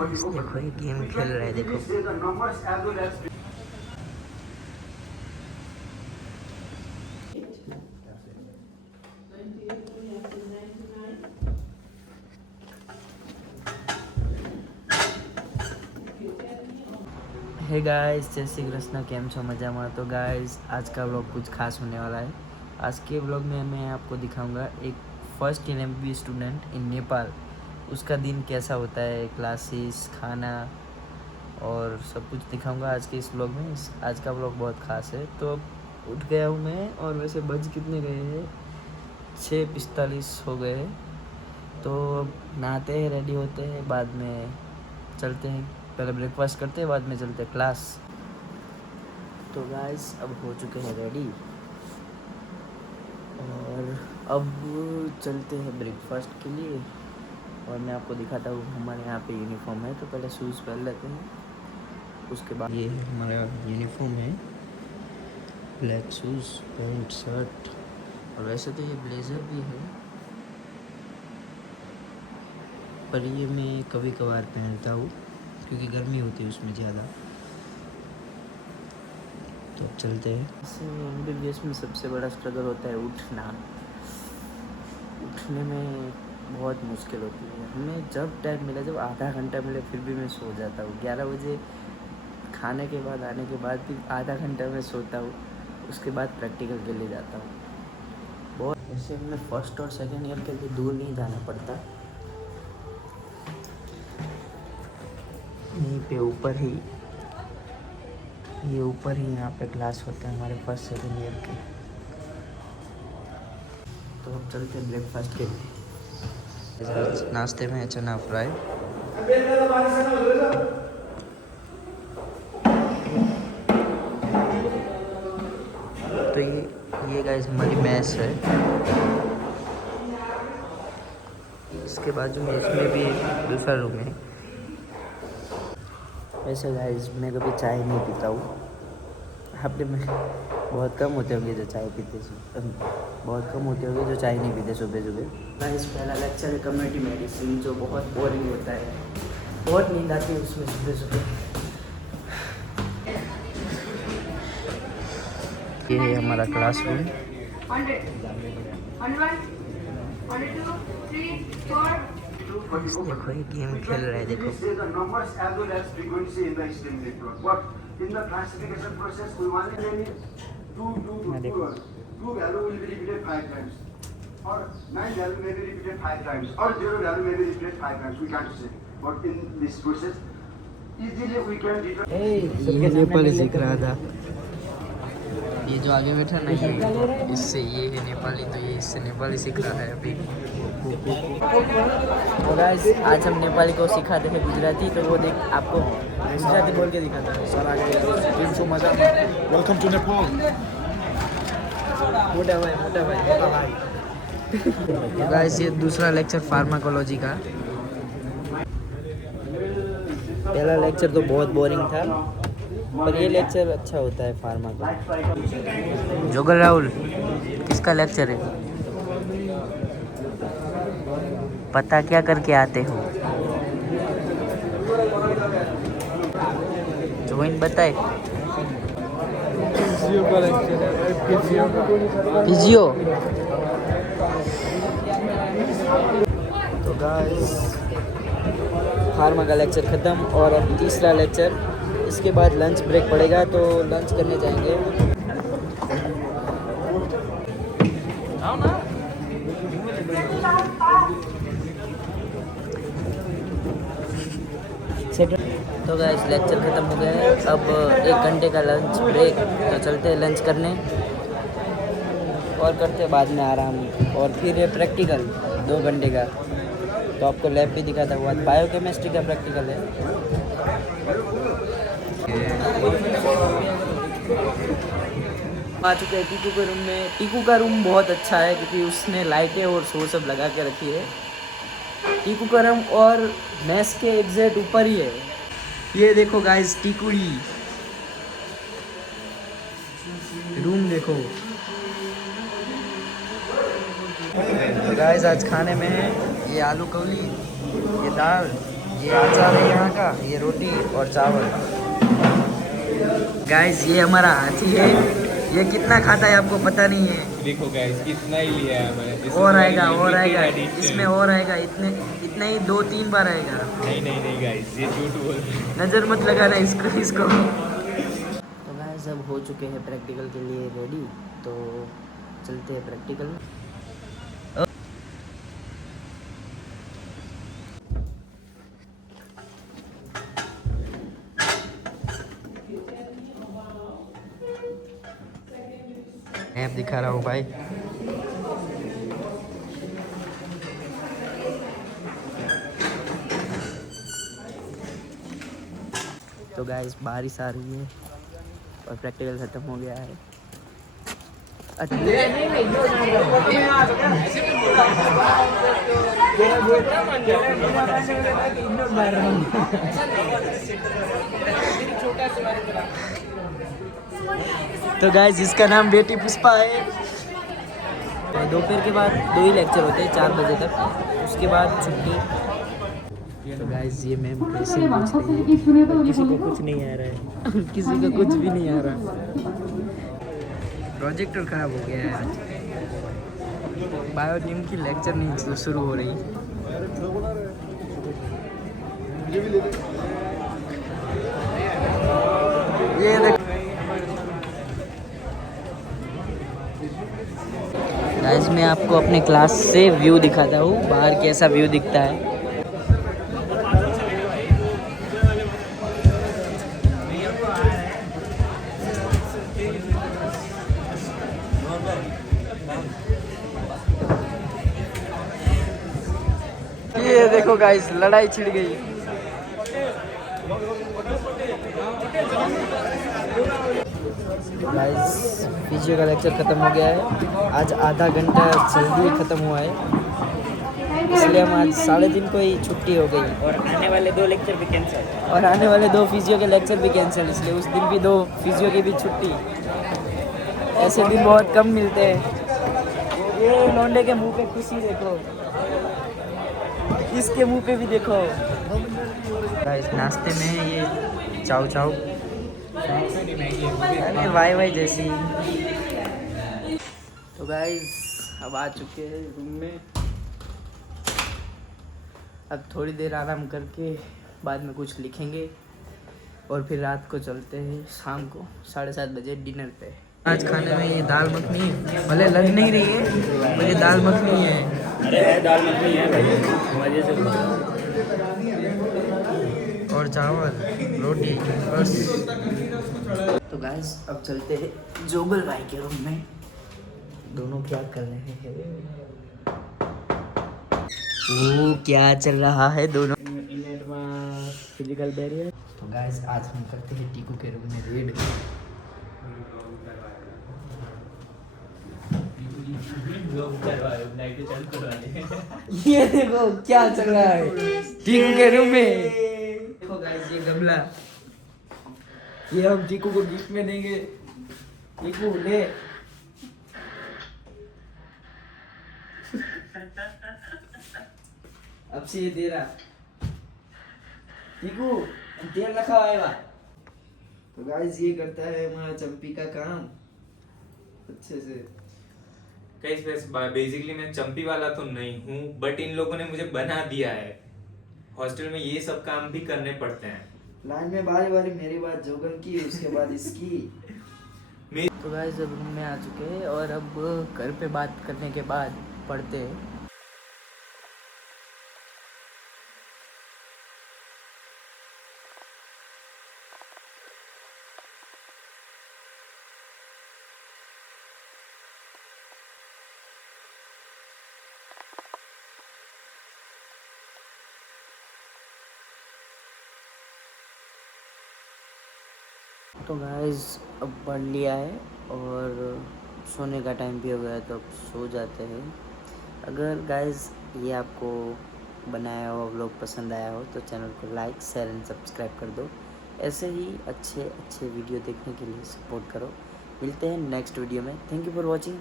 देखो ये गेम खेल रहा है, देखो। हे गाइस, जय श्री कृष्ण, केम छो मजाમાં। तो गाइस आज का व्लॉग कुछ खास होने वाला है। आज के व्लॉग में मैं आपको दिखाऊंगा एक first in MBBS student in Nepal, उसका दिन कैसा होता है, क्लासेस, खाना और सब कुछ दिखाऊंगा आज के इस व्लॉग में। आज का व्लॉग बहुत खास है। तो अब उठ गया हूँ मैं, और वैसे बज कितने गए हैं, 6:45 हो गए हैं। तो अब नहाते हैं, रेडी होते हैं, बाद में चलते हैं। पहले ब्रेकफास्ट करते हैं, बाद में चलते हैं क्लास। तो गाइस अब हो चुके हैं रेडी, और अब चलते हैं ब्रेकफास्ट के लिए। और मैं आपको दिखाता हूँ, हमारे यहाँ पे यूनिफॉर्म है। तो पहले शूज़ पहन लेते हैं, उसके बाद ये हमारा यूनिफॉर्म है, ब्लैक शूज़, पैंट, शर्ट। और वैसे तो ये ब्लेज़र भी है, पर ये मैं कभी कभार पहनता हूँ क्योंकि गर्मी होती है उसमें ज़्यादा। तो अब चलते हैं। ऐसे MBBS में सबसे बड़ा स्ट्रगल होता है उठना। उठने में बहुत मुश्किल होती है। हमें जब टाइम मिला, जब आधा घंटा मिले, फिर भी मैं सो जाता हूँ। 11 बजे खाने के बाद, आने के बाद भी आधा घंटा मैं सोता हूँ। उसके बाद प्रैक्टिकल के लिए जाता हूँ। बहुत ऐसे हमें फर्स्ट और सेकेंड ईयर के लिए दूर नहीं जाना पड़ता, यहीं पे ऊपर ही, ये ऊपर ही यहाँ पे क्लास होते हैं हमारे फर्स्ट सेकेंड ईयर के। तो अब चलते हैं ब्रेकफास्ट के लिए। नाश्ते में चना फ्राई। तो ये गाइस हमारी मैस है। इसके बाजू में इसमें भी दूसरा रूम है। वैसे गाइस मैं कभी चाय नहीं पीता हूँ। आप में बहुत कम होते होंगे जो चाय पीते, बहुत कम होते होंगे जो चाय नहीं पीते सुबह सुबह। गाइस पहला लेक्चर है कम्युनिटी मेडिसिन, जो बहुत बोरिंग होता है, बहुत नींद आती है उसमें सुबह सुबह। ये है हमारा क्लासरूम। देखो ये गेम खेल रहा है, देखो। ये नेपाली सीख रहा था। ये जो आगे बैठा ना, ये इससे, ये है नेपाली, तो ये इससे नेपाली सीख रहा है अभी। तो गाइस आज हम नेपाली को सिखाते हैं गुजराती, तो वो देख आपको गुजराती बोल के दिखाता है। सर आ गए, टीम शो मजा में। Welcome to Nepal. मोटा भाई। तो गाइस ये दूसरा लेक्चर फार्माकोलॉजी का। पहला लेक्चर तो बहुत बोरिंग था, पर ये लेक्चर अच्छा होता है फार्मा का। जोगल राहुल, किसका लेक्चर है? पता क्या करके आते हो? ज्वाइन बताए। फिजियो। तो गाइस फार्मा का लेक्चर ख़त्म, और अब तीसरा लेक्चर। इसके बाद लंच ब्रेक पड़ेगा, तो लंच करने जाएंगे। तो गाइस लेक्चर ख़त्म हो गया है, अब 1 घंटे का लंच ब्रेक। तो चलते हैं लंच करने, और करते हैं बाद में आराम। और फिर ये प्रैक्टिकल 2 घंटे का, तो आपको लैब भी दिखाता हुआ। बायोकेमिस्ट्री का प्रैक्टिकल है। आ चुके हैं टीकू के रूम में। टीकू का रूम बहुत अच्छा है क्योंकि उसने लाइटें और शो सब लगा के रखी है। टीकू का रूम और मैस के एग्जैक्ट ऊपर ही है। ये देखो गाइस, टीकुड़ी रूम देखो। तो गाइस आज खाने में है ये आलू कौली, ये दाल, ये अचार है यहाँ का, ये रोटी और चावल। गाइस ये हमारा हाथी है, ये कितना खाता है आपको पता नहीं है। देखो गाइस कितना ही लिया है मैंने। और आएगा इसमें और आएगा, इतने ही 2-3 बार आएगा। नहीं गाइस, ये झूठ बोल रहे हैं। नज़र मत लगाना इसको। तो गाइस अब हो चुके हैं प्रैक्टिकल के लिए रेडी, तो चलते हैं प्रैक्टिकल में। ऐप दिखा रहा हूँ भाई। तो गाइस बारिश आ रही है और प्रैक्टिकल ख़त्म हो गया है। तो गाइस इसका नाम बेटी पुष्पा है। और दोपहर के बाद 2 ही लेक्चर होते हैं 4 बजे तक, उसके बाद छुट्टी। तो गाइस ये मैम कैसे पूछ रही है, किसी को कुछ नहीं आ रहा है किसी को कुछ भी नहीं आ रहा। प्रोजेक्टर खराब हो गया है आज। बायो टीम की लेक्चर नहीं शुरू हो रही। ये देख गाइस मैं आपको अपने क्लास से व्यू दिखाता हूँ, बाहर कैसा व्यू दिखता है। ये देखो गाइस लड़ाई छिड़ गई। गाइस फिजियो का लेक्चर ख़त्म हो गया है। आज आधा घंटा जल्दी ख़त्म हुआ है, इसलिए हम आज 3:30 को ही छुट्टी हो गई। और आने वाले 2 लेक्चर भी कैंसिल, और आने वाले 2 फिजियो के लेक्चर भी कैंसिल, इसलिए उस दिन भी 2 फिजियो की भी छुट्टी। ऐसे दिन बहुत कम मिलते हैं। ये लौंडे के मुंह पे खुशी देखो, इसके मुंह पे भी देखो। गाइस नाश्ते में ये चाव चाव, अरे वाई जैसी। तो गाइस अब आ चुके हैं रूम में। अब थोड़ी देर आराम करके बाद में कुछ लिखेंगे और फिर रात को चलते हैं शाम को 7:30 बजे डिनर पे। आज खाने में ये दाल मखनी भले लग नहीं रही है, पर ये दाल मखनी है। अरे दाल मखनी है भाई, मजे से। और चावल रोटी बस। तो गाइस अब चलते हैं जोगल भाई के रूम में। दोनों क्या कर रहे हैं, वो क्या चल रहा है दोनों। Physical barrier. तो गाइस आज हम करते हैं टीकू के रूम में रेड। ये देखो क्या चल रहा है टीकू के रूम में। देखो गाइस ये गमला, ये हम टीकू को गिफ्ट में देंगे। टीकू ले। अब से ये दे रहा टीकू, तेल रखा आएगा। तो गाइस ये करता है हमारा चंपी का काम अच्छे से। बेसिकली मैं चंपी वाला तो नहीं हूँ, बट इन लोगों ने मुझे बना दिया है। हॉस्टल में ये सब काम भी करने पड़ते हैं। लाइन में बारी बारी मेरी बात जोगन की, उसके बाद इसकी। तो गाइस अब रूम में आ चुके हैं और अब घर पे बात करने के बाद पढ़ते हैं। तो गाइस अब पढ़ लिया है और सोने का टाइम भी हो गया, तो अब सो जाते हैं। अगर गाइस ये आपको बनाया हुआ व्लॉग पसंद आया हो तो चैनल को लाइक शेयर एंड सब्सक्राइब कर दो। ऐसे ही अच्छे अच्छे वीडियो देखने के लिए सपोर्ट करो। मिलते हैं नेक्स्ट वीडियो में। Thank you for watching.